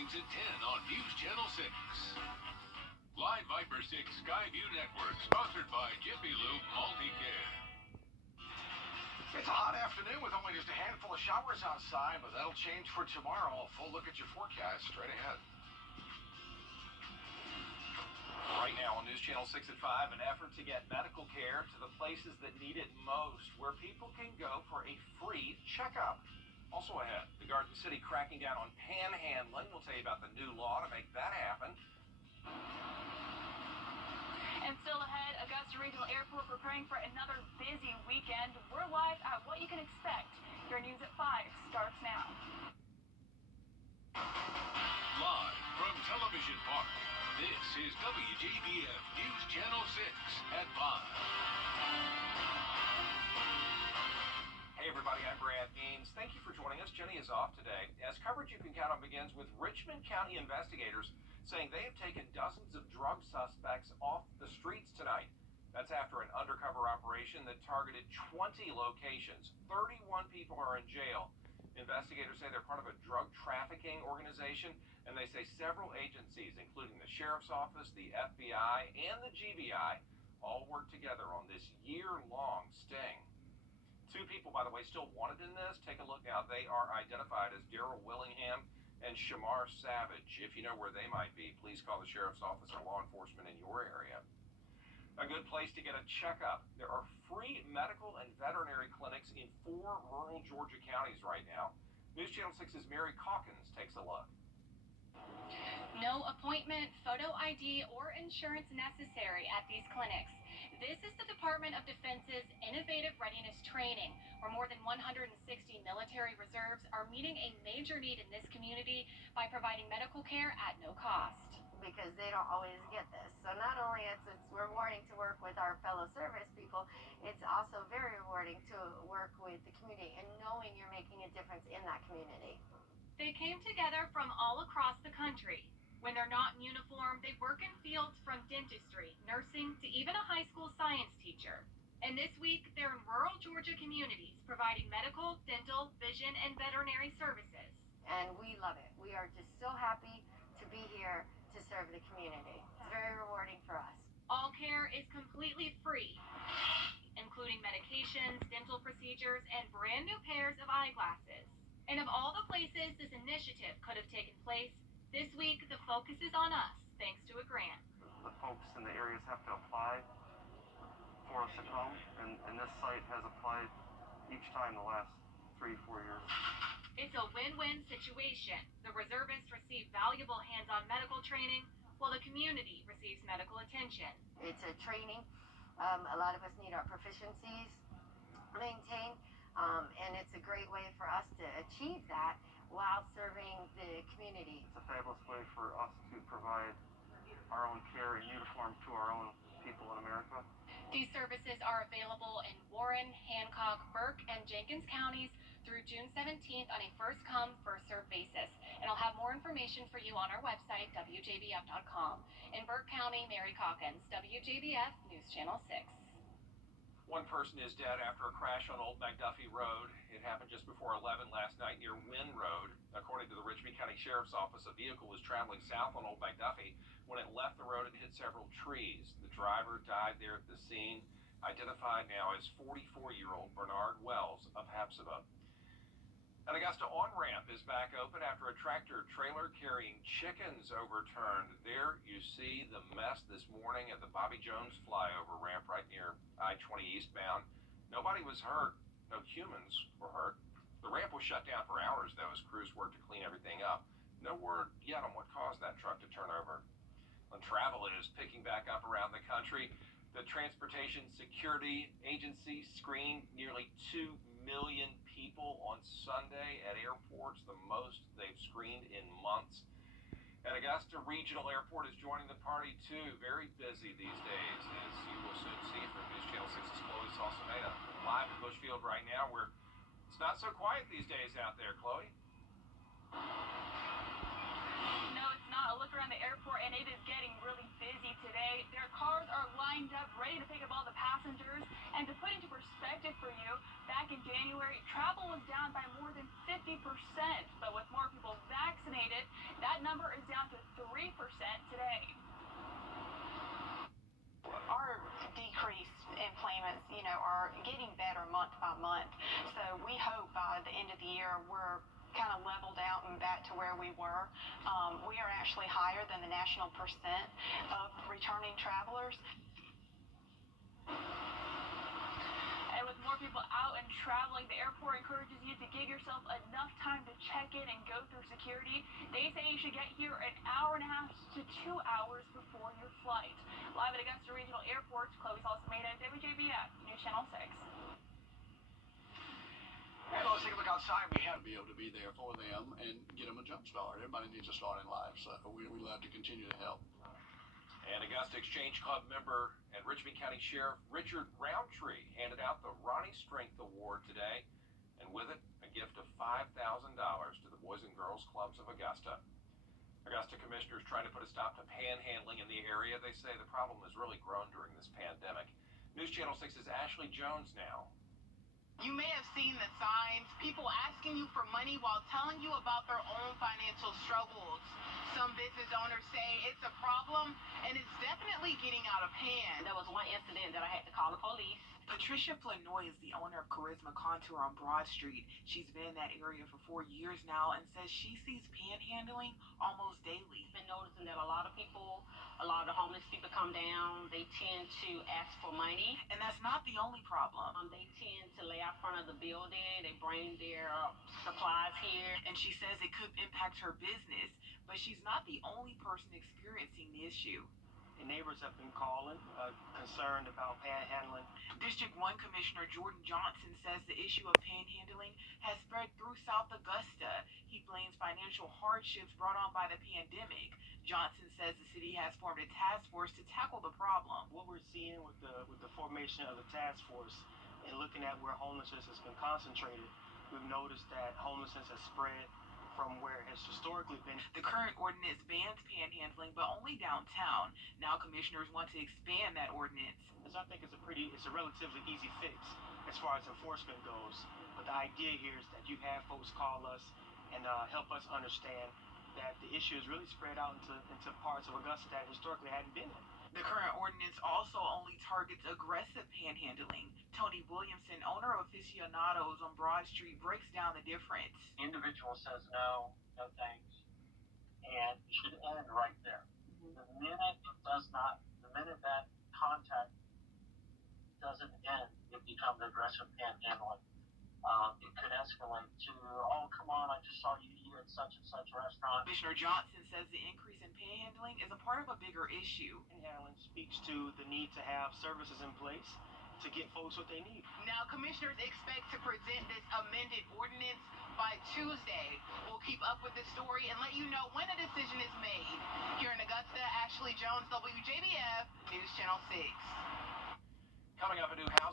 mornings at 10 on News Channel 6. Live Viper 6 Skyview Network, sponsored by Jiffy Lube Multi-Care. It's a hot afternoon with only just a handful of showers outside, but that'll change for tomorrow. A full look at your forecast straight ahead. Right now on News Channel 6 at 5, an effort to get medical care to the places that need it most, where people can go for a free checkup. Also ahead, the Garden City cracking down on panhandling. We'll tell you about the new law to make that happen. And still ahead, Augusta Regional Airport preparing for another busy weekend. We're live at what you can expect. Your news at 5 starts now. Live from Television Park, this is Wjbf News Channel 6 at 5. Hey everybody, I'm Brad Gaines. Thank you for joining us. Jenny is off today. As coverage you can count on begins with Richmond County investigators saying they have taken dozens of drug suspects off the streets tonight. That's after an undercover operation that targeted 20 locations. 31 people are in jail. Investigators say they're part of a drug trafficking organization, and they say several agencies, including the Sheriff's Office, the FBI, and the GBI, all work together on this year-long sting. 2 people, by the way, still wanted in this. Take a look now. They are identified as Daryl Willingham and Shamar Savage. If you know where they might be, please call the Sheriff's Office or law enforcement in your area. A good place to get a checkup. There are free medical and veterinary clinics in 4 rural Georgia counties right now. News Channel 6's Mary Calkins takes a look. No appointment, photo ID, or insurance necessary at these clinics. This is the Department of Defense's Innovative Readiness Training, where more than 160 military reserves are meeting a major need in this community by providing medical care at no cost. Because they don't always get this. So not only it's rewarding to work with our fellow service people, it's also very rewarding to work with the community and knowing you're making a difference in that community. They came together from all across the country. When they're not in uniform, they work in fields from dentistry, nursing, to even a high school science teacher. And this week, they're in rural Georgia communities providing medical, dental, vision, and veterinary services. And we love it. We are just so happy to be here to serve the community. It's very rewarding for us. All care is completely free, including medications, dental procedures, and brand new pairs of eyeglasses. And of all the places this initiative could have taken place, this week the focus is on us, thanks to a grant. The folks in the areas have to apply for us at home, and this site has applied each time the last 3-4 years. It's a win-win situation. The reservists receive valuable hands-on medical training, while the community receives medical attention. It's a training. A lot of us need our proficiencies maintained, and it's a great way for us to achieve that while serving the community. It's a fabulous way for us to provide our own care and uniform to our own people in America. These services are available in Warren, Hancock, Burke, and Jenkins counties through June 17th on a first-come, first-served basis. And I'll have more information for you on our website, wjbf.com. In Burke County, Mary Calkins, WJBF News Channel 6. One person is dead after a crash on Old McDuffie Road. It happened just before 11 last night near Wynn Road. According to the Richmond County Sheriff's Office, a vehicle was traveling south on Old McDuffie when it left the road and hit several trees. The driver died there at the scene, identified now as 44-year-old Bernard Wells of Hepzibah. An Augusta on-ramp is back open after a tractor-trailer carrying chickens overturned. There you see the mess this morning at the Bobby Jones flyover ramp right near I-20 eastbound. Nobody was hurt. No humans were hurt. The ramp was shut down for hours, though, as crews worked to clean everything up. No word yet on what caused that truck to turn over. When travel is picking back up around the country, the Transportation Security Agency screened nearly 2 million people on Sunday at airports, the most they've screened in months. And Augusta Regional Airport is joining the party, too. Very busy these days, as you will soon see from News Channel 6's Chloe Salsameda. Live in Bushfield right now, where it's not so quiet these days out there, Chloe. No, it's not. A look around the airport, and it is getting really busy today. Their cars are lined up, ready to pick up all the passengers, and And to put into perspective for you, back in January, travel was down by more than 50%. But with more people vaccinated, that number is down to 3% today. Our decrease in payments, are getting better month by month. So we hope by the end of the year we're kind of leveled out and back to where we were. We are actually higher than the national percent of returning travelers. And with more people out and traveling, the airport encourages you to give yourself enough time to check in and go through security. They say you should get here an hour and a half to 2 hours before your flight. Live at Augusta Regional Airport, Chloe Salsameda, WJBF, News Channel 6. And let's take a look outside. We have to be able to be there for them and get them a jump start. Everybody needs a start in life, so we love to continue to help. And Augusta Exchange Club member and Richmond County Sheriff Richard Roundtree handed out the Ronnie Strength Award today, and with it, a gift of $5,000 to the Boys and Girls Clubs of Augusta. Augusta commissioners trying to put a stop to panhandling in the area. They say the problem has really grown during this pandemic. News Channel 6's Ashley Jones now. You may have seen the signs, people asking you for money while telling you about their own financial struggles. Some business owners say it's a problem, and it's definitely getting out of hand. There was one incident that I had to call the police. Patricia Flanoy is the owner of Charisma Contour on Broad Street. She's been in that area for 4 years now and says she sees panhandling almost daily. I've been noticing that a lot of the homeless people come down, they tend to ask for money. And that's not the only problem. They tend to lay out front of the building, they bring their supplies here. And she says it could impact her business, but she's not the only person experiencing the issue. The neighbors have been calling, concerned about panhandling. District 1 Commissioner Jordan Johnson says the issue of panhandling has spread through South Augusta. He blames financial hardships brought on by the pandemic. Johnson says the city has formed a task force to tackle the problem. What we're seeing with the formation of the task force and looking at where homelessness has been concentrated, we've noticed that homelessness has spread from where it has historically been. The current ordinance bans panhandling, but only downtown. Now commissioners want to expand that ordinance. I think it's a relatively easy fix as far as enforcement goes. But the idea here is that you have folks call us and help us understand that the issue is really spread out into parts of Augusta that historically hadn't been in. The current ordinance also only targets aggressive panhandling. Tony Williamson, owner of Aficionados on Broad Street, breaks down the difference. The individual says no thanks, and it should end right there. The minute that contact doesn't end, it becomes aggressive panhandling. It could escalate to, oh, come on, I just saw you eat at such and such restaurant. Commissioner Johnson says the increase in panhandling is a part of a bigger issue. Panhandling speaks to the need to have services in place to get folks what they need. Now, commissioners expect to present this amended ordinance by Tuesday. We'll keep up with this story and let you know when a decision is made. Here in Augusta, Ashley Jones, WJBF, News Channel 6. Coming up, a new house